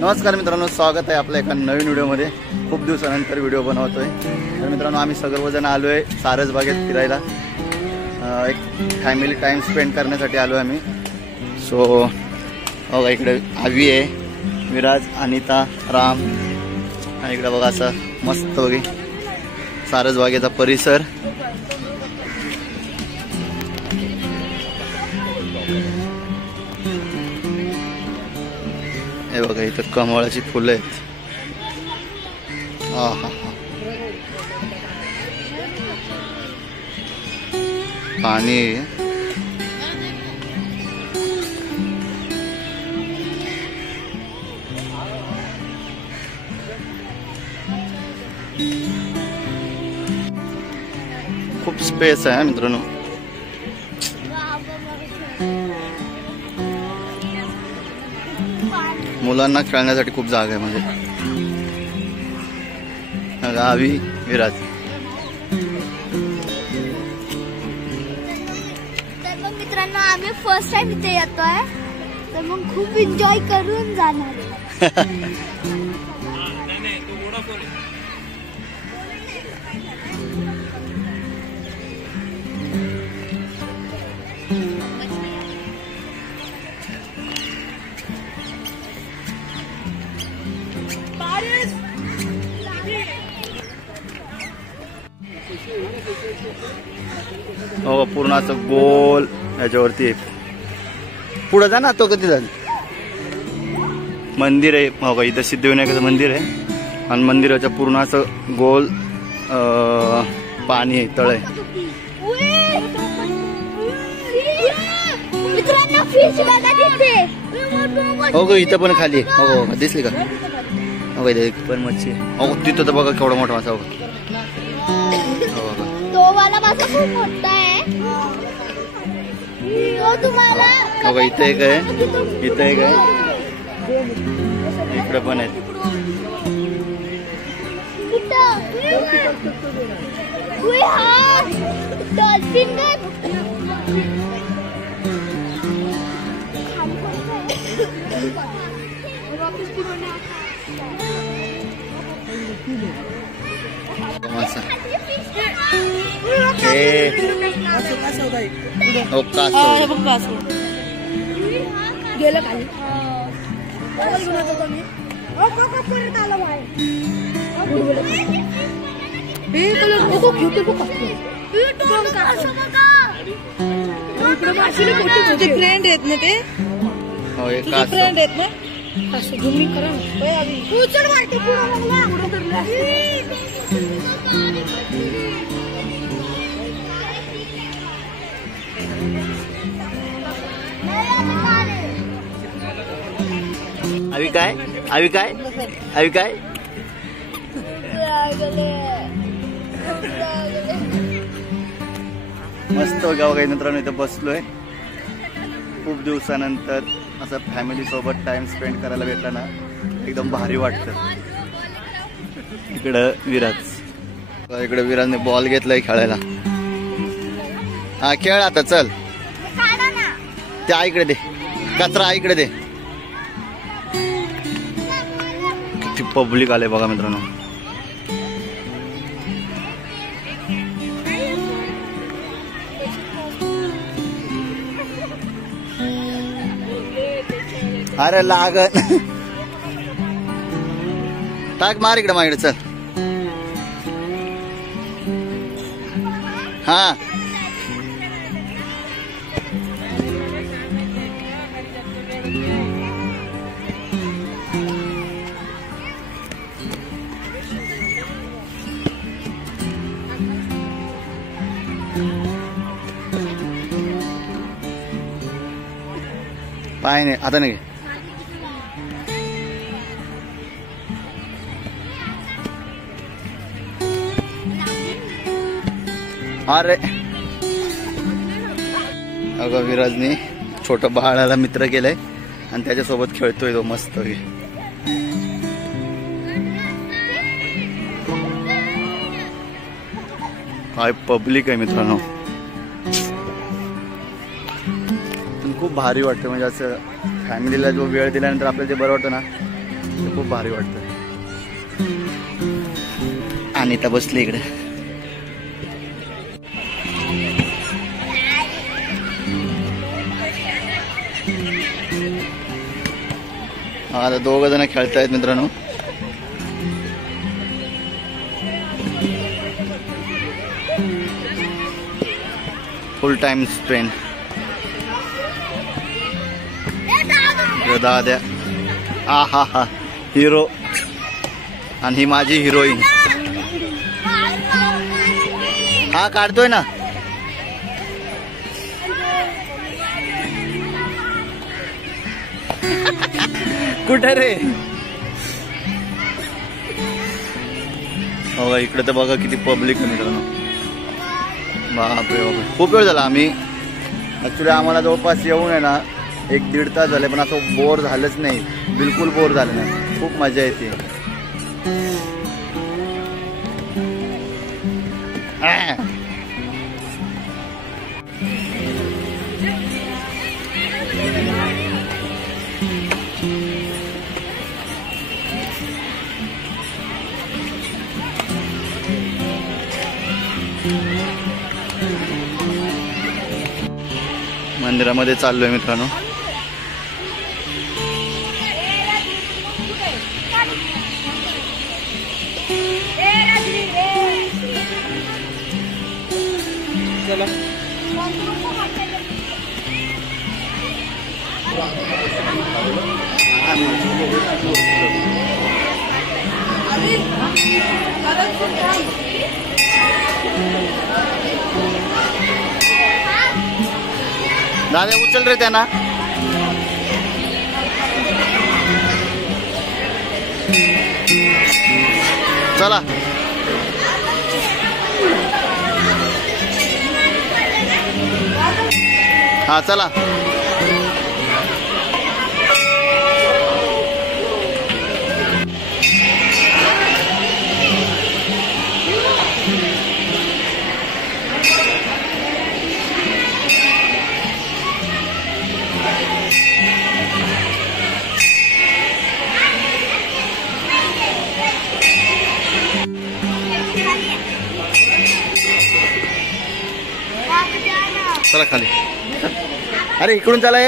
नमस्कार मित्रांनो, स्वागत आहे आपल्या एका नवीन व्हिडिओमध्ये। खूप दिवसानंतर व्हिडिओ बनवतोय। तर मित्रांनो, आम्ही सर्वजण आलोय सारसबागेत फिरायला। एक फॅमिली टाइम स्पेंड करण्यासाठी आलोय आम्ही। सो बघा, इकडे आवी आहे, विराज, अनिता, राम, आणि इकडे बघा असं मस्त बघी सारसबागेचा परिसर। हे बघा, इथं कमळाची फुलं आहेत। पाणी खूप स्पेस आहे मित्रांनो। मुलांना खेळण्यासाठी खूप जागा आहे। म्हणजे आवी, विराज। तर मग मित्रांनो, आम्ही फर्स्ट टाइम इथे येतोय, तर मग खूप एन्जॉय करून जाणार। हो, पूर्ण असं गोल याच्यावरती पुढे जा ना। तो कधी जाईल मंदिर आहे। हो का, इथं सिद्धिविनायकाचं मंदिर आहे, आणि मंदिराच्या पूर्ण असं गोल पाणी आहे, तळ आहे। हो का, इथं पण खाली। हो, दिसली का? हो का, इथं पण मच्छी आहे। हो, तिथं तर बघा केवढा मोठा मासा। तो वाला मासा खूप मोठा आहे। तुम्हाला हो का, इथं एक आहे, इथं एक आहे, इकडे पण आहे। डॉल्फिन गेलं खाली। फ्रेंड आहेत ना ते? फ्रेंड आहेत ना? अवी काय, अवी काय, अवी काय? मस्त गाव मित्रांनो, इथं बसलोय। खूप दिवसानंतर असं फॅमिली सोबत टाइम स्पेंड करायला भेटला ना, एकदम भारी वाटतं। इकडं विराज, इकडे विराजने बॉल घेतलाय खेळायला। हा, खेळ आता, चल। त्या आईकडे दे, कचरा आईकडे दे। किती पब्लिक आले बघा मित्रांनो। अरे लागत, टाक, मार इकडे, माझ्याकडे, चल। हा, पाय नाही आता नाही। अरे अगं, विराजने छोटं बाळाला मित्र केलंय आणि त्याच्यासोबत खेळतोय तो मस्त। काय पब्लिक आहे मित्रांनो। खूप भारी वाटतं, म्हणजे असं फॅमिलीला जो वेळ दिल्यानंतर आपल्याला जे बरं वाटतं ना, ते खूप भारी वाटतं. अनिता बसली इकडे. आता 2 जण खेळतायत मित्रांनो. फुल टाइम स्पेंड. दाद्या हा हा हा हिरो आणि ही माझी हिरोईन. हा काढतोय ना. कुठे रे. हो इकडे तर बघा किती पब्लिक आहे मित्रांनो. बापरे बापरे खूप वेळ झाला. आम्ही ऍक्च्युली आम्हाला जवळपास येऊन आहे ना 1-1.5 तास झाले पण असं बोर झालंच नाही. बिलकुल बोर झालं नाही. खूप मजा येते. मंदिरामध्ये चाललोय मित्रांनो. दादा उचल रे त्यांना. चला हा चला. चला खाली. अरे इकडून चला.